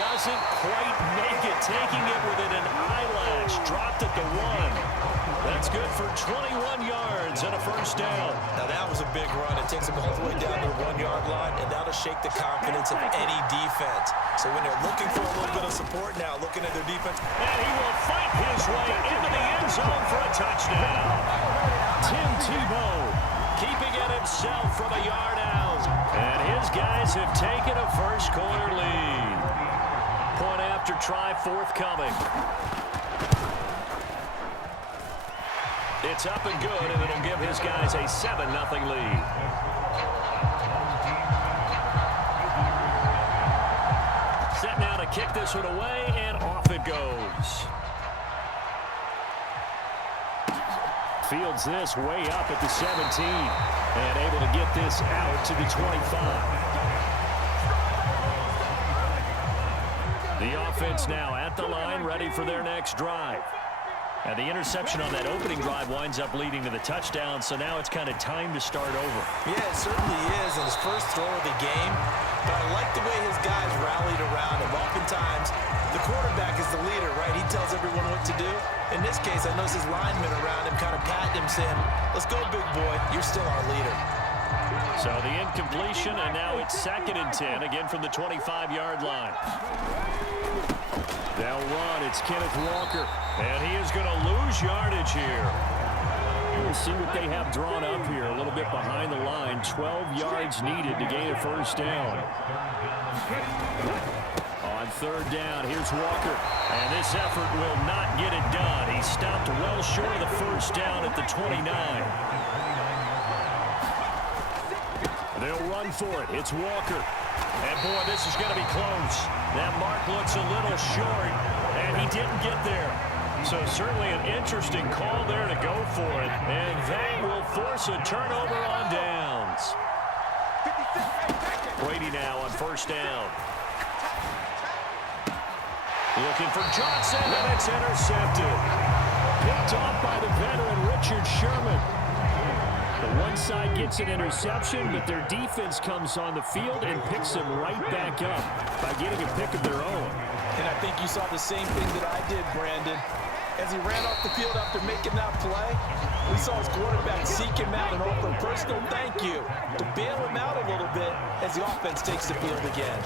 doesn't quite make it, taking it within an eyelash. Dropped at the 1. That's good for 21 yards and a first down. Now that was a big run. It takes them all the way down to the 1-yard line, and that'll shake the confidence of any defense. So when they're looking for a little bit of support now, looking at their defense. And he will fight his way into the end zone for a touchdown. Tim Tebow keeping it himself from a yard out. And his guys have taken a first-quarter lead. Point after try forthcoming. It's up and good, and it'll give his guys a 7-0 lead. Set now to kick this one away, and off it goes. Fields this way up at the 17, and able to get this out to the 25. The offense now at the line, ready for their next drive. And the interception on that opening drive winds up leading to the touchdown, so now it's kind of time to start over. Yeah, it certainly is on his first throw of the game. But I like the way his guys rallied around him. Oftentimes, the quarterback is the leader, right? He tells everyone what to do. In this case, I noticed his linemen around him kind of patting him, saying, "Let's go, big boy. You're still our leader." So the incompletion, and now it's 2nd and 10, again from the 25-yard line. They'll run. It's Kenneth Walker. And he is going to lose yardage here. We'll see what they have drawn up here a little bit behind the line. 12 yards needed to gain a first down. On 3rd down, here's Walker. And this effort will not get it done. He stopped well short of the first down at the 29. They'll run for it. It's Walker. And, boy, this is going to be close. That mark looks a little short, and he didn't get there. So certainly an interesting call there to go for it. And that will force a turnover on downs. Brady now on 1st down. Looking for Johnson, and it's intercepted. Picked off by the veteran Richard Sherman. The one side gets an interception, but their defense comes on the field and picks them right back up by getting a pick of their own. And I think you saw the same thing that I did, Brandon. As he ran off the field after making that play, we saw his quarterback seek him out and offer a personal thank you to bail him out a little bit as the offense takes the field again.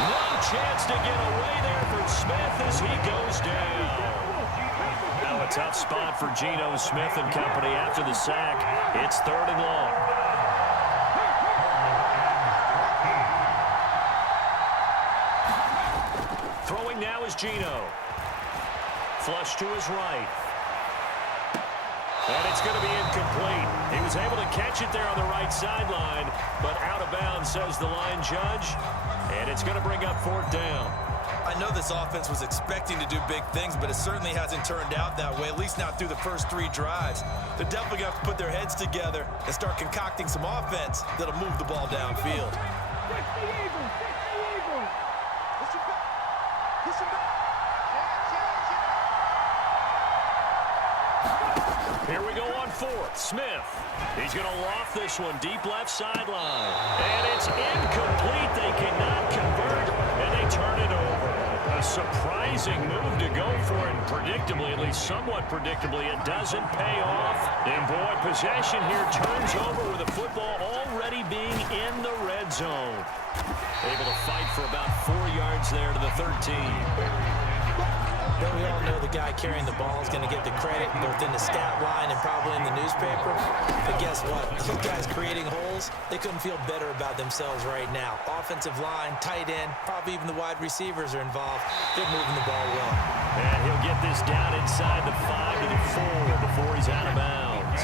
No chance to get away there for Smith as he goes down. Now a tough spot for Geno Smith and company after the sack. It's 3rd and long. Throwing now is Geno. Flush to his right. And it's going to be incomplete. He was able to catch it there on the right sideline, but out of bounds, says the line judge. And it's going to bring up 4th down. I know this offense was expecting to do big things, but it certainly hasn't turned out that way, at least not through the first 3 drives. They're definitely going to have to put their heads together and start concocting some offense that'll move the ball downfield. Here we go on 4th. Smith. He's going to loft this one deep left sideline. And it's incomplete. They cannot convert, and they turn it over. A surprising move to go for it. Predictably, at least somewhat predictably, it doesn't pay off. And, boy, possession here turns over with the football already being in the red zone. Able to fight for about 4 yards there to the 13. Though we all know the guy carrying the ball is going to get the credit both in the stat line and probably in the newspaper. But guess what? Those guys creating holes, they couldn't feel better about themselves right now. Offensive line, tight end, probably even the wide receivers are involved. They're moving the ball well. And he'll get this down inside the 5 to the 4 before he's out of bounds.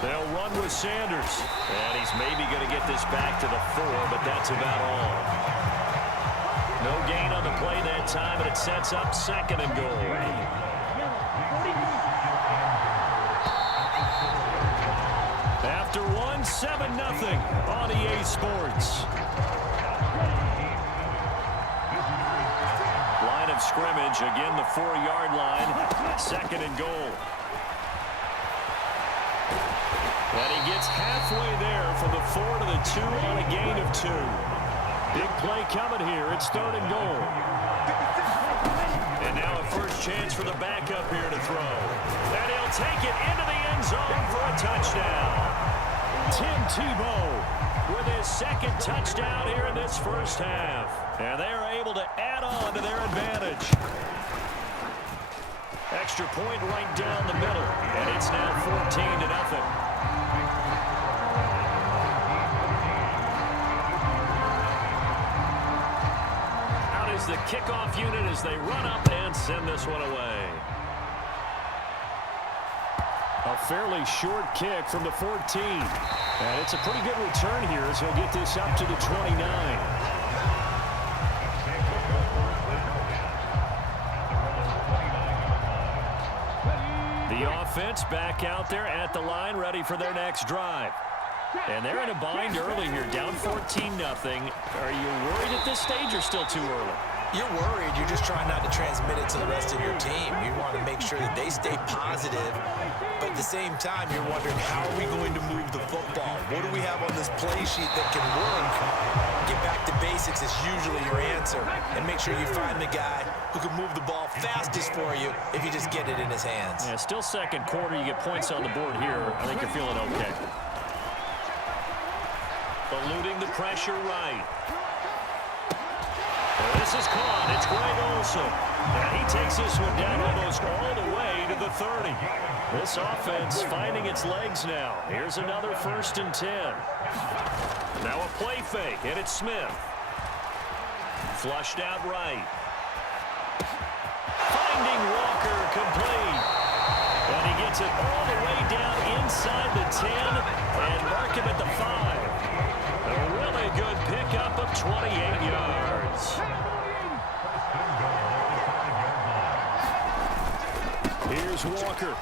They'll run with Sanders. And he's maybe going to get this back to the 4, but that's about all. No gain on the play that time, and it sets up 2nd and goal. After 1, 7-0 on EA Sports. Line of scrimmage, again the 4-yard line, 2nd and goal. And he gets halfway there from the 4 to the 2 on a gain of 2. Big play coming here. It's 3rd and goal. And now a first chance for the backup here to throw. And he'll take it into the end zone for a touchdown. Tim Tebow with his second touchdown here in this first half. And they are able to add on to their advantage. Extra point right down the middle. And it's now 14-0. The kickoff unit as they run up and send this one away. A fairly short kick from the 14. And it's a pretty good return here as he'll get this up to the 29. The offense back out there at the line, ready for their next drive. And they're in a bind early here, down 14-0. Are you worried at this stage or still too early? You're worried. You're just trying not to transmit it to the rest of your team. You want to make sure that they stay positive. But at the same time, you're wondering, how are we going to move the football? What do we have on this play sheet that can work? Get back to basics is usually your answer. And make sure you find the guy who can move the ball fastest for you if you just get it in his hands. Yeah, still second quarter. You get points on the board here. I think you're feeling okay. Eluding the pressure right. This is caught. It's Greg Olsen. And he takes this one down almost all the way to the 30. This offense finding its legs now. Here's another 1st and 10. Now a play fake, and it's Smith. Flushed out right. Finding Walker complete. And he gets it all the way down inside the 10 and mark him at the 5. A really good pickup of 28 yards. Here's Walker.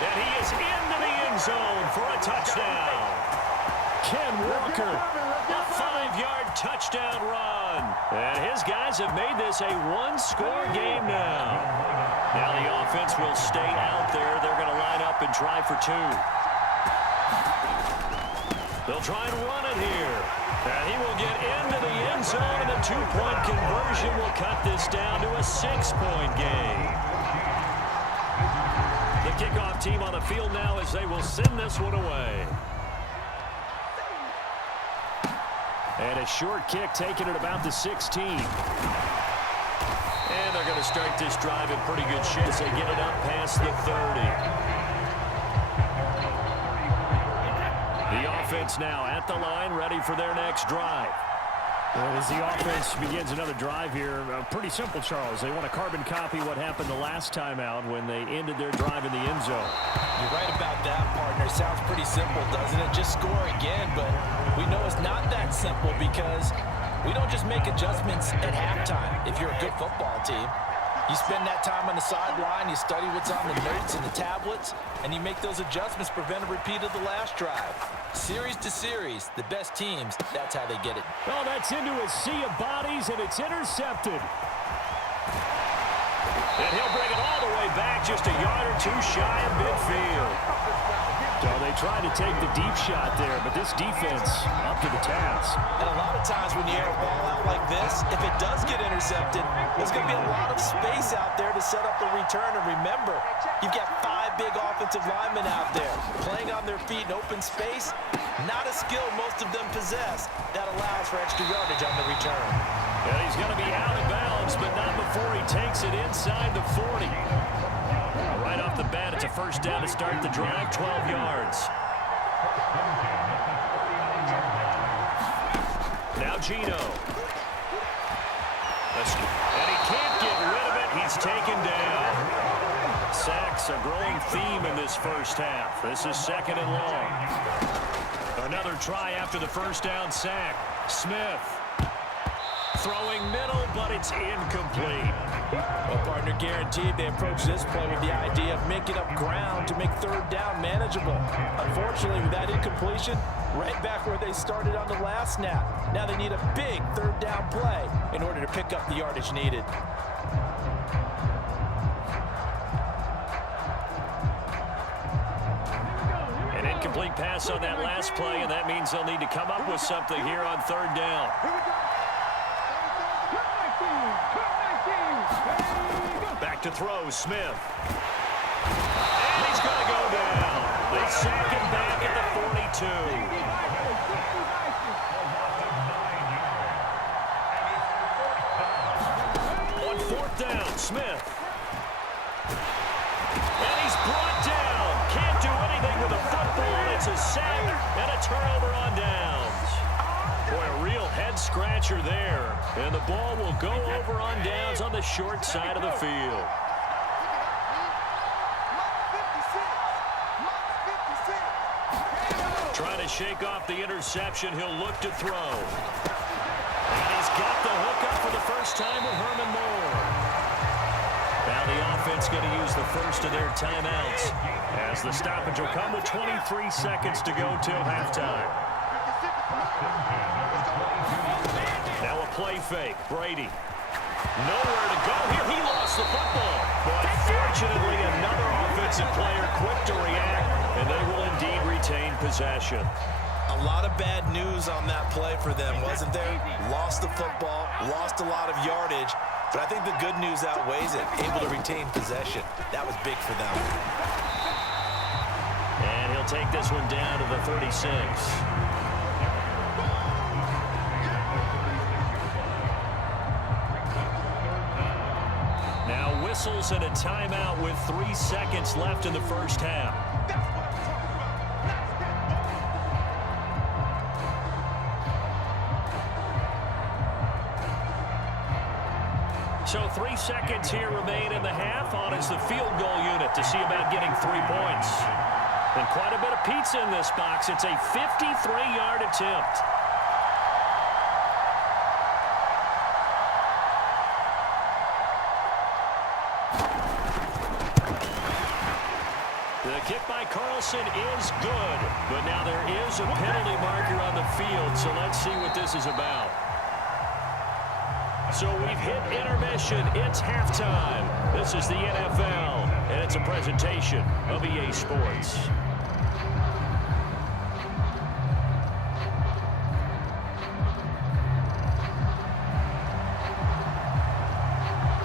And he is into the end zone for a touchdown. Ken Walker, a 5-yard touchdown run. And his guys have made this a one-score game now. Now the offense will stay out there. They're going to line up and try for 2. They'll try and run it here. And he will get into the end zone, and a 2-point conversion will cut this down to a 6-point game. The kickoff team on the field now as they will send this one away. And a short kick taken at about the 16. And they're going to start this drive in pretty good shape as they get it up past the 30. The offense now at the line, ready for their next drive. Well, as the offense begins another drive here, pretty simple, Charles. They want to carbon copy what happened the last time out when they ended their drive in the end zone. You're right about that, partner. Sounds pretty simple, doesn't it? Just score again, but we know it's not that simple because we don't just make adjustments at halftime if you're a good football team. You spend that time on the sideline, you study what's on the notes and the tablets, and you make those adjustments, prevent a repeat of the last drive. Series to series, the best teams, that's how they get it. Oh, that's into a sea of bodies, and it's intercepted. And he'll bring it all the way back, just a yard or 2 shy of midfield. So they tried to take the deep shot there, but this defense up to the task. And a lot of times when you air a ball out like this, if it does get intercepted, there's going to be a lot of space out there to set up the return. And remember, you've got 5 big offensive linemen out there playing on their feet in open space. Not a skill most of them possess that allows for extra yardage on the return. And he's going to be out of bounds, but not before he takes it inside the 40. Right off the bat, it's a first down to start the drive, 12 yards. Now Gino. And he can't get rid of it. He's taken down. Sacks, a growing theme in this first half. This is 2nd and long. Another try after the first down sack. Smith. Throwing middle, but it's incomplete. Well, partner, guaranteed they approach this play with the idea of making up ground to make 3rd down manageable. Unfortunately, with that incompletion, right back where they started on the last snap. Now they need a big 3rd down play in order to pick up the yardage needed. Incomplete pass on that last play, and that means they'll need to come up with something here on third down. Back to throw, Smith. And he's going to go down. They sack him back at the 42. On fourth down, Smith. And he's brought down. Can't do anything with a football. It's a sack and a turnover on downs. Boy, a real head-scratcher there. And the ball will go over on downs on the short side of the field. Trying to shake off the interception. He'll look to throw. And he's got the hook up for the first time with Herman Moore. Now the offense going to use the first of their timeouts as the stoppage will come with 23 seconds to go till halftime. Now a play fake. Brady. Nowhere to go here. He lost the football. But fortunately, another offensive player quick to react, and they will indeed retain possession. A lot of bad news on that play for them, wasn't there? Lost the football, lost a lot of yardage, but I think the good news outweighs it. Able to retain possession. That was big for them. And he'll take this one down to the 36. Now whistles and a timeout with 3 seconds left in the first half. So 3 seconds here remain in the half. On is the field goal unit to see about getting 3 points. And quite a bit of pizza in this box. It's a 53-yard attempt. The kick by Carlson is good. But now there is a penalty marker on the field. So let's see what this is about. So we've hit intermission. It's halftime. This is the NFL, and it's a presentation of EA Sports.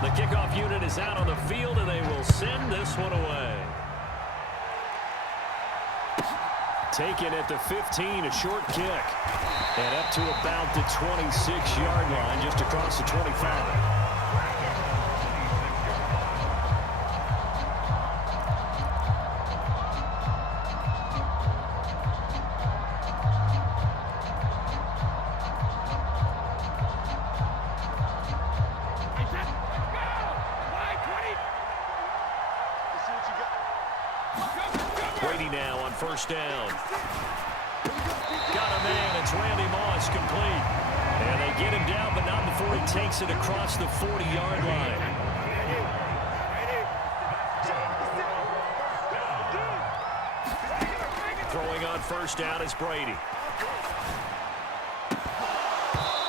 The kickoff unit is out on the field, and they will send this one away. Taken at the 15, a short kick. And up to about the 26-yard line, just across the 25. Brady now on first down. Got a man. It's Randy Moss, complete. And they get him down, but not before he takes it across the 40-yard line. Throwing on first down is Brady.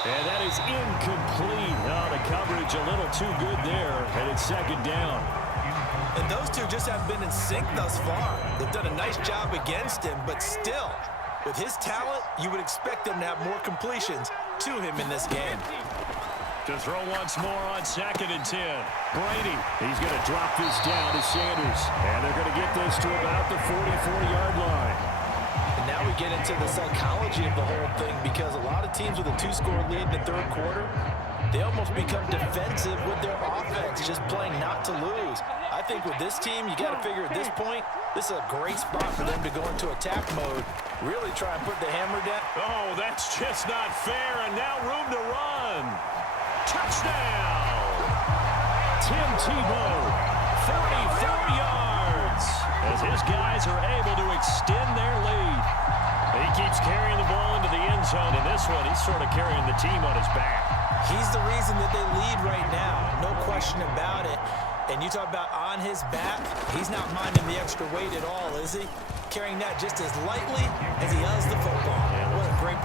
And that is incomplete. Oh, the coverage a little too good there, and it's second down. And those two just haven't been in sync thus far. They've done a nice job against him, but still, with his talent, you would expect them to have more completions to him in this game. To throw once more on 2nd and 10. Brady, he's going to drop this down to Sanders. And they're going to get this to about the 44-yard line. And now we get into the psychology of the whole thing, because a lot of teams with a 2-score lead in the third quarter, they almost become defensive with their offense, just playing not to lose. I think with this team, you got to figure at this point, this is a great spot for them to go into attack mode, really try and put the hammer down. Oh, that's just not fair, and now room to run. Touchdown! Tim Tebow, 44 yards, as his guys are able to extend their lead. He keeps carrying the ball into the end zone. In this one, he's sort of carrying the team on his back. He's the reason that they lead right now, no question about it. And you talk about on his back, he's not minding the extra weight at all, is he? Carrying that just as lightly as he does the football. What a great